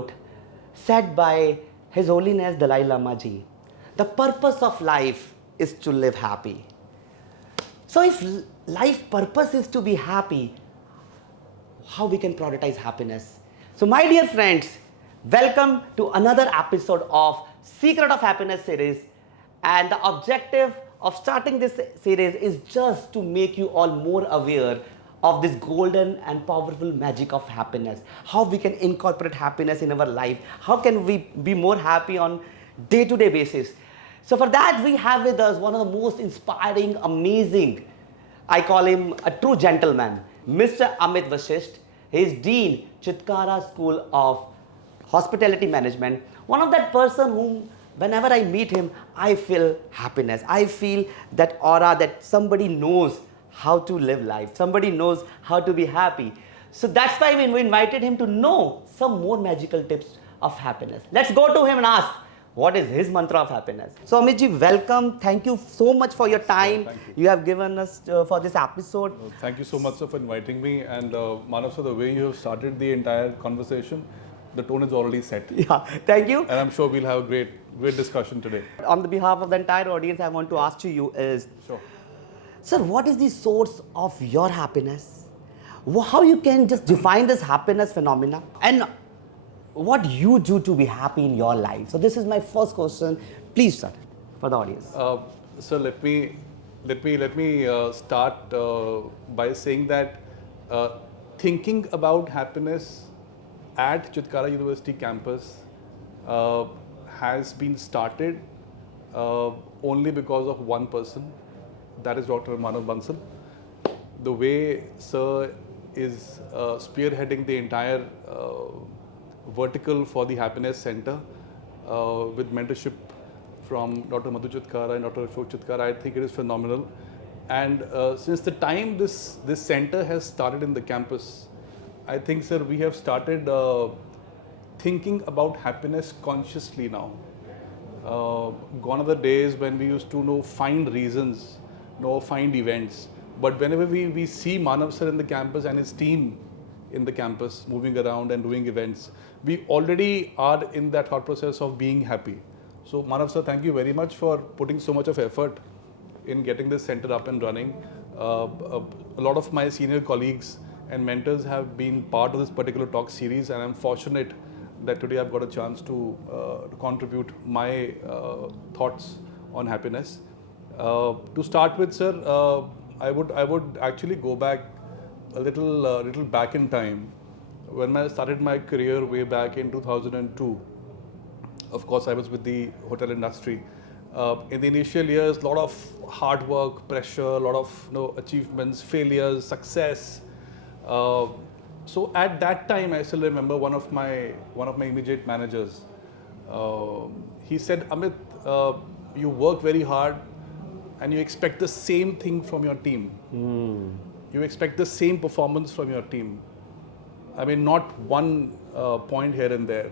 quote said by His Holiness Dalai Lama Ji. The purpose of life is to live happy. So if life purpose is to be happy, how we can prioritize happiness? So my dear friends, welcome to another episode of Secret of Happiness series. And the objective of starting this series is just to make you all more aware of this golden and powerful magic of happiness. How we can incorporate happiness in our life. How can we be more happy on day-to-day basis. So for that we have with us one of the most inspiring, amazing, I call him a true gentleman, Mr. Amit Vashishth. He is Dean, Chitkara School of Hospitality Management. One of that person whom whenever I meet him, I feel happiness. I feel that aura that somebody knows how to live life. Somebody knows how to be happy. So that's why we invited him to know some more magical tips of happiness. Let's go to him and ask, what is his mantra of happiness? So Amitji, welcome. Thank you so much for your time. You have given us for this episode. Thank you so much, sir, for inviting me. And Manav, sir, the way you have started the entire conversation, the tone is already set. Yeah, thank you. And I'm sure we'll have a great discussion today. On the behalf of the entire audience, I want to ask to you is, Sure. sir, what is the source of your happiness? How you can just define this happiness phenomena and what you do to be happy in your life? So this is my first question. Please, sir, for the audience. So let me start by saying that thinking about happiness at Chitkara University campus has been started only because of one person, that is Dr. Manav Bansal. The way sir is spearheading the entire vertical for the Happiness Center with mentorship from Dr. Madhu Chitkara and Dr. Ashok Chitkara, I think it is phenomenal. And since the time this center has started in the campus, I think, sir, we have started thinking about happiness consciously now. Gone are the days when we used to find reasons, find events. But whenever we see Manav sir in the campus and his team in the campus moving around and doing events, we already are in that thought process of being happy. So Manav sir, thank you very much for putting so much of effort in getting this center up and running. A lot of my senior colleagues and mentors have been part of this particular talk series, and I'm fortunate that today I've got a chance to contribute my thoughts on happiness. To start with, sir, I would actually go back a little back in time when I started my career way back in 2002. Of course, I was with the hotel industry. In the initial years, a lot of hard work, pressure, a lot of achievements, failures, success. So at that time, I still remember one of my immediate managers. He said, Amit, you work very hard and you expect the same thing from your team. You expect the same performance from your team. I mean, not one point here and there.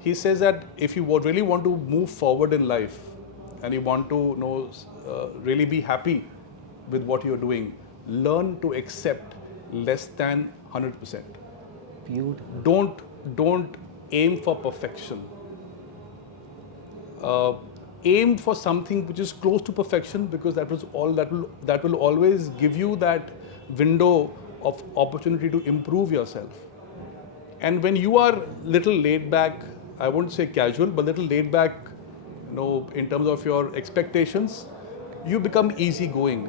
He says that if you really want to move forward in life and you want to really be happy with what you're doing, learn to accept less than 100%. Beautiful. Don't aim for perfection. Aim for something which is close to perfection, because that will always give you that window of opportunity to improve yourself. And when you are little laid back, I won't say casual, but little laid back, in terms of your expectations, you become easygoing.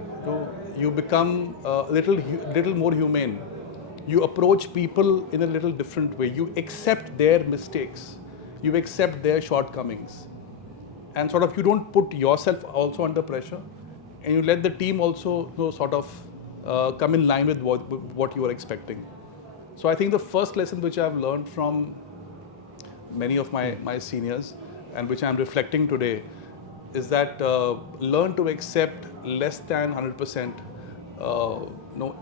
You become a little more humane. You approach people in a little different way. You accept their mistakes. You accept their shortcomings. And sort of you don't put yourself also under pressure, and you let the team also sort of come in line with what you are expecting. So I think the first lesson which I've learned from many of my seniors, and which I'm reflecting today, is that learn to accept less than 100%.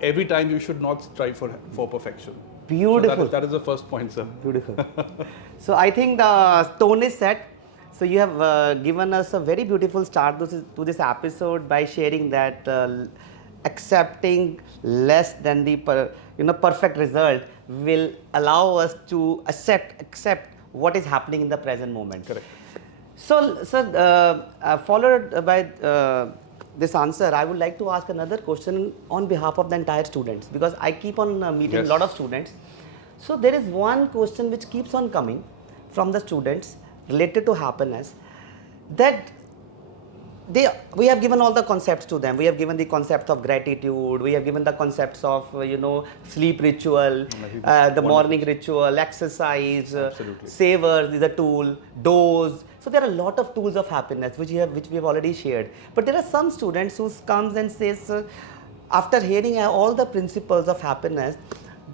Every time you should not strive for perfection. Beautiful. So that is the first point, sir. Beautiful. So I think the tone is set. So you have given us a very beautiful start to this episode by sharing that accepting less than the perfect result, will allow us to accept what is happening in the present moment. Correct. So, sir, followed by this answer, I would like to ask another question on behalf of the entire students, because I keep on meeting a lot of students. So there is one question which keeps on coming from the students related to happiness, that we have given all the concepts to them. We have given the concept of gratitude. We have given the concepts of sleep ritual, the morning ritual, exercise, savers is a tool, dose. So there are a lot of tools of happiness which we have already shared. But there are some students who comes and says, after hearing all the principles of happiness,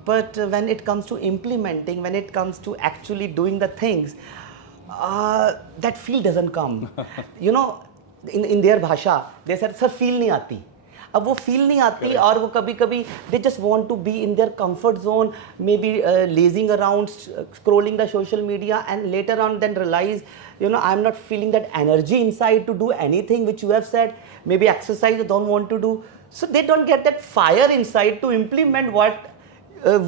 but when it comes to implementing, when it comes to actually doing the things, that feel doesn't come. In their bhasha, they said, sir, feel nahi aati. अब वो feel नहीं आती और वो कभी कभी they just want to be in their comfort zone, maybe lazing around, scrolling the social media, and later on then realize, I'm not feeling that energy inside to do anything which you have said. Maybe exercise they don't want to do. So they don't get that fire inside to implement what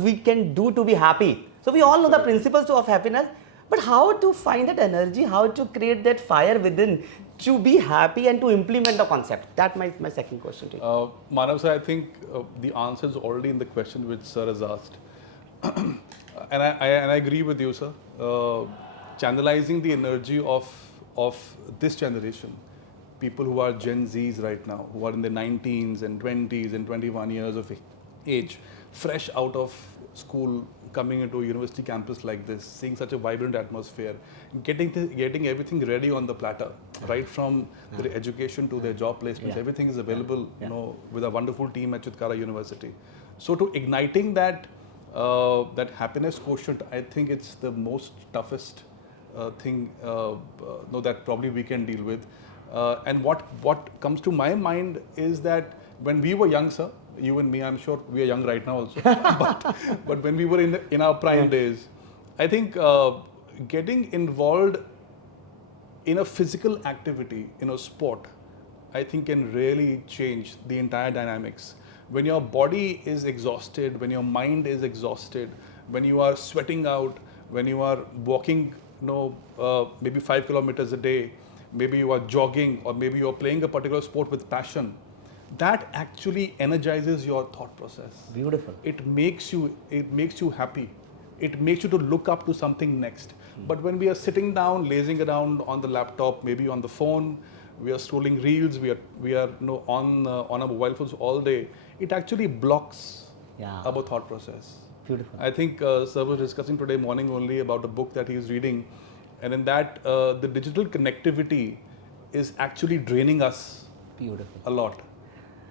we can do to be happy. So we all know the principles of happiness, but how to find that energy, how to create that fire within to be happy and to implement the concept? That's my second question to you. Manav sir, I think the answer is already in the question which sir has asked. and I agree with you, sir. Channelizing the energy of this generation, people who are Gen Zs right now, who are in their 19s and 20s and 21 years of age, fresh out of school, coming into a university campus like this, seeing such a vibrant atmosphere, getting everything ready on the platter, right from their education to their job placements, everything is available, with a wonderful team at Chitkara University. So to igniting that happiness quotient, I think it's the most toughest thing that probably we can deal with. And what comes to my mind is that when we were young, sir, you and me, I'm sure we are young right now also, but when we were in our prime days, I think getting involved in a physical activity, in a sport, I think can really change the entire dynamics. When your body is exhausted, when your mind is exhausted, when you are sweating out, when you are walking, maybe 5 kilometers a day, maybe you are jogging, or maybe you are playing a particular sport with passion, that actually energizes your thought process. Beautiful. It makes you happy. It makes you to look up to something next. But when we are sitting down, lazing around on the laptop, maybe on the phone, we are scrolling reels, we are on our mobile phones all day, it actually blocks our thought process. Beautiful. I think sir was discussing today morning only about a book that he is reading, and in that the digital connectivity is actually draining us a lot.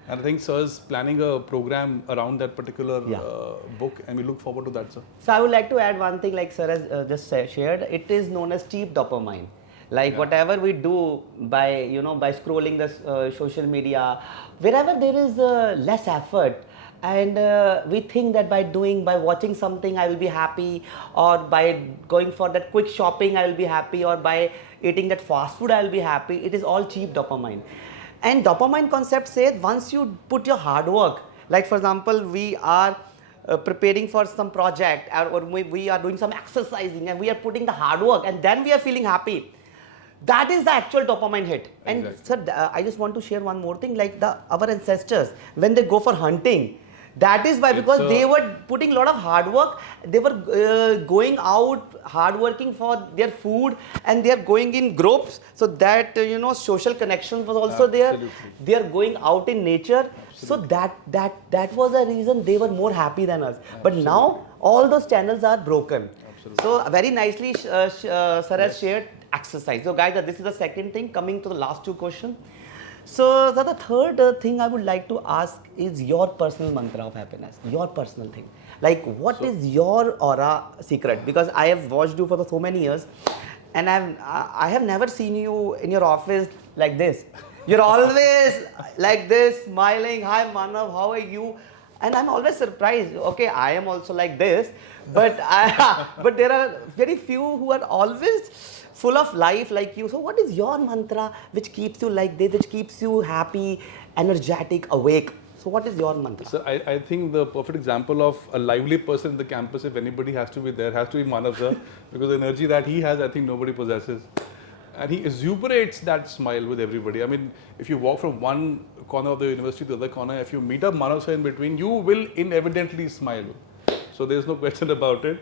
And I think sir is planning a program around that particular book, and we look forward to that, sir. So I would like to add one thing, like sir has just shared. It is known as cheap dopamine. Like whatever we do by by scrolling the social media, wherever there is less effort, and we think that by watching something I will be happy, or by going for that quick shopping I will be happy, or by eating that fast food I will be happy. It is all cheap dopamine. And dopamine concept says once you put your hard work, like for example we are preparing for some project, or we are doing some exercising and we are putting the hard work, and then we are feeling happy. That is the actual dopamine hit. And sir, I just want to share one more thing, like our ancestors, when they go for hunting, that is why, because they were putting a lot of hard work, they were going out hard working for their food, and they are going in groups, so that social connection was also there. They are going out in nature. So that was the reason they were more happy than us. But now all those channels are broken. So very nicely sir has shared exercise. So guys, this is the second thing. Coming to the last two questions. So the third thing I would like to ask is your personal mantra of happiness, your personal thing. Like what is your aura secret? Because I have watched you for so many years, and I have never seen you in your office like this. You're always like this, smiling. Hi Manav, how are you? And I'm always surprised. Okay, I am also like this, but but there are very few who are always full of life like you. So what is your mantra which keeps you like this, which keeps you happy, energetic, awake? So what is your mantra? So I think the perfect example of a lively person in the campus, if anybody has to be there, has to be Manav sir, because the energy that he has, I think nobody possesses. And he exuberates that smile with everybody. I mean, if you walk from one corner of the university to the other corner, if you meet up Manav sir in between, you will inevitably smile. So there's no question about it.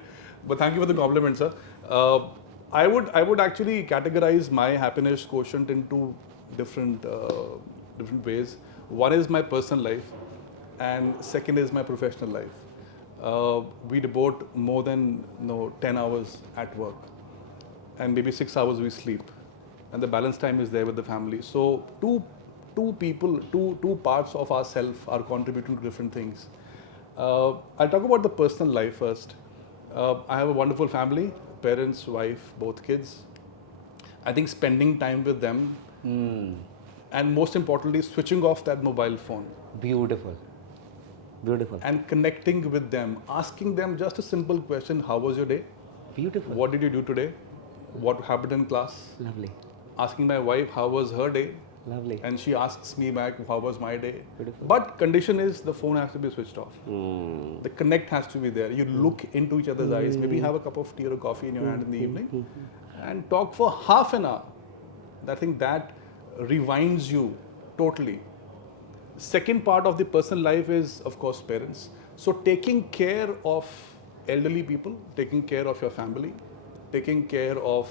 But thank you for the compliment, sir. I would actually categorize my happiness quotient into different ways. One is my personal life, and second is my professional life. We devote more than 10 hours at work, and maybe 6 hours we sleep, and the balance time is there with the family. So two parts of ourselves are contributing to different things. I'll talk about the personal life first. I have a wonderful family, parents, wife, both kids. I think spending time with them, and most importantly, switching off that mobile phone. Beautiful. Beautiful. And connecting with them, asking them just a simple question: how was your day? Beautiful. What did you do today? What happened in class? Lovely. Asking my wife how was her day, Lovely. and she asks me back how was my day. Beautiful. But condition is the phone has to be switched off. The connect has to be there. You look into each other's eyes, maybe have a cup of tea or a coffee in your hand in the evening, and talk for half an hour. I think that rewinds you totally. Second part of the personal life is, of course, parents. So taking care of elderly people, taking care of your family, taking care of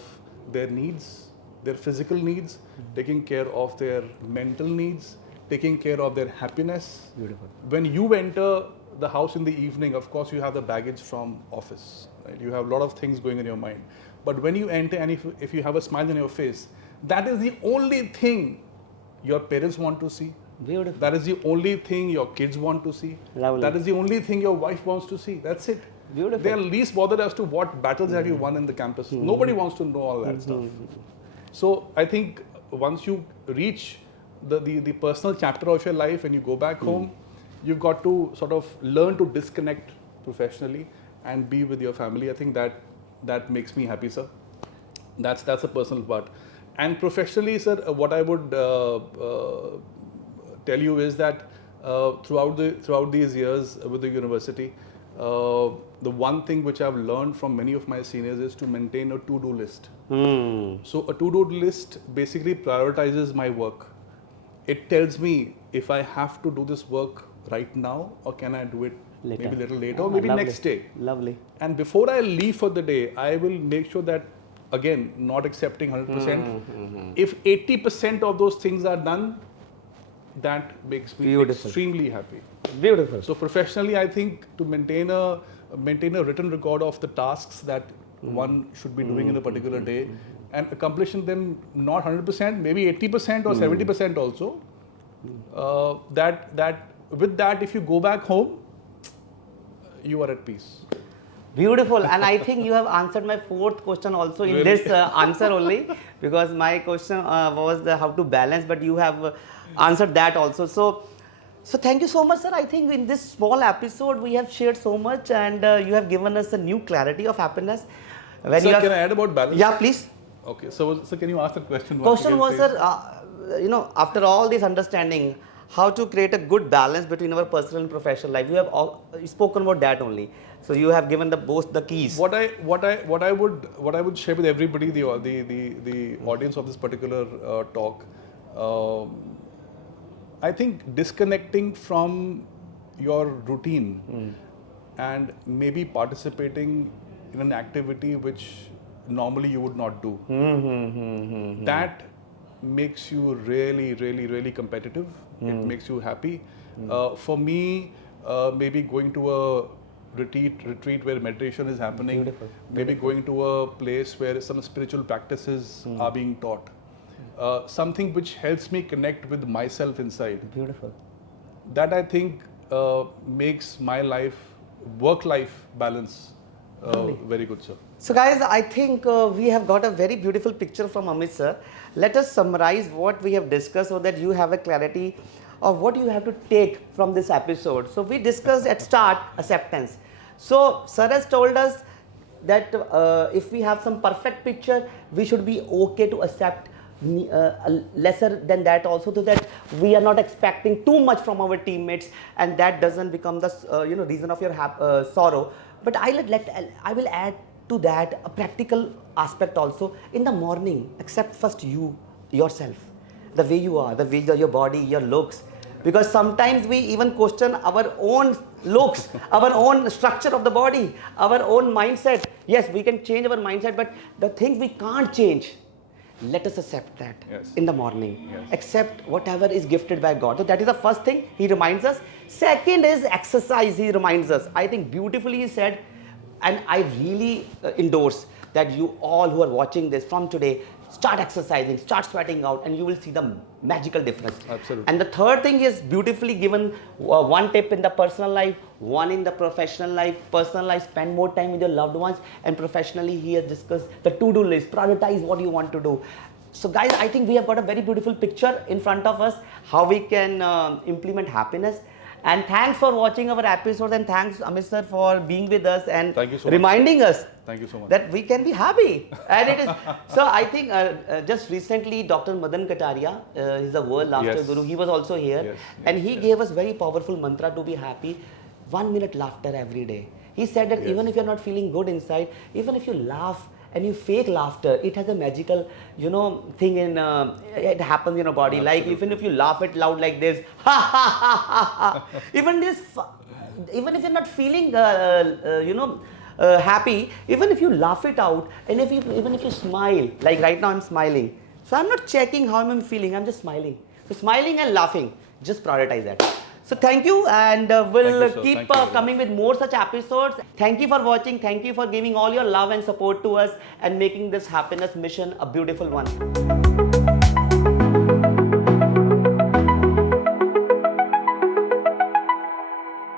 their needs, their physical needs, taking care of their mental needs, taking care of their happiness. Beautiful. When you enter the house in the evening, of course, you have the baggage from office. Right? You have a lot of things going in your mind. But when you enter, and if you have a smile on your face, that is the only thing your parents want to see. Beautiful. That is the only thing your kids want to see. Lovely. That is the only thing your wife wants to see. That's it. Beautiful. They are least bothered as to what battles have you won in the campus. Nobody wants to know all that stuff. So I think once you reach the personal chapter of your life and you go back home, you've got to sort of learn to disconnect professionally and be with your family. I think that makes me happy, sir. That's a personal part. And professionally, sir, what I would tell you is that throughout these years with the university, the one thing which I've learned from many of my seniors is to maintain a to-do list. So a to-do list basically prioritizes my work. It tells me if I have to do this work right now, or can I do it later, maybe a little later, or maybe lovely. next day. Lovely. And before I leave for the day, I will make sure that, again, not accepting 100%. If 80% of those things are done, that makes me Beautiful. extremely happy. Beautiful. So professionally, I think to maintain a written record of the tasks that one should be doing in a particular day, and accomplishing them not 100%, maybe 80% or 70% also. With that, if you go back home, you are at peace. Beautiful. And I think you have answered my fourth question also in Really? this answer only, because my question was how to balance, but you have answered that also. So thank you so much, sir. I think in this small episode we have shared so much, and you have given us a new clarity of happiness. When Sir, you have, can I add about balance? yeah, please. Okay. So can you ask the question? once Question again, was, please? sir, after all this understanding, how to create a good balance between our personal and professional life. You have spoken about that only. So you have given both the keys. What I would share with everybody, the audience of this particular talk, I think disconnecting from your routine and maybe participating in an activity which normally you would not do. That makes you really, really, really competitive. It makes you happy. For me, maybe going to a retreat where meditation is happening, Beautiful. maybe going to a place where some spiritual practices are being taught. Something which helps me connect with myself inside. Beautiful. That I think makes my work-life balance very good, sir. So guys, I think we have got a very beautiful picture from Amit sir. Let us summarize what we have discussed so that you have a clarity of what you have to take from this episode. So we discussed at start acceptance. So sir has told us that if we have some perfect picture, we should be okay to accept lesser than that also, so that we are not expecting too much from our teammates, and that doesn't become the reason of your sorrow. But I will add to that a practical aspect also. In the morning, accept first yourself, the way you are, the way your body, your looks. Because sometimes we even question our own looks, our own structure of the body, our own mindset. Yes, we can change our mindset, but the things we can't change, let us accept that in the morning. Accept whatever is gifted by God. So that is the first thing he reminds us. Second is exercise, he reminds us. I think beautifully he said, and I really endorse that you all who are watching this from today, start exercising, start sweating out, and you will see the magical difference. Absolutely. And the third thing is beautifully given, one tip in the personal life, one in the professional life. Personal life, spend more time with your loved ones, and professionally he has discussed the to-do list, prioritize what you want to do. So guys, I think we have got a very beautiful picture in front of us, how we can implement happiness. And thanks for watching our episode, and thanks Amit sir for being with us and reminding us that we can be happy. And it is so. I think just recently Dr. Madan Kataria, he's a world laughter guru. He was also here, and he gave us very powerful mantra to be happy. 1 minute laughter every day. He said that even if you're not feeling good inside, even if you laugh and you fake laughter, it has a magical, thing in, it happens in your body. Like even if you laugh it loud like this, ha ha ha ha ha, even if you're not feeling, happy, even if you laugh it out, and even if you smile, like right now I'm smiling. So I'm not checking how I'm feeling, I'm just smiling. So smiling and laughing, just prioritize that. So thank you, and we'll keep coming with more such episodes. Thank you for watching. Thank you for giving all your love and support to us and making this happiness mission a beautiful one.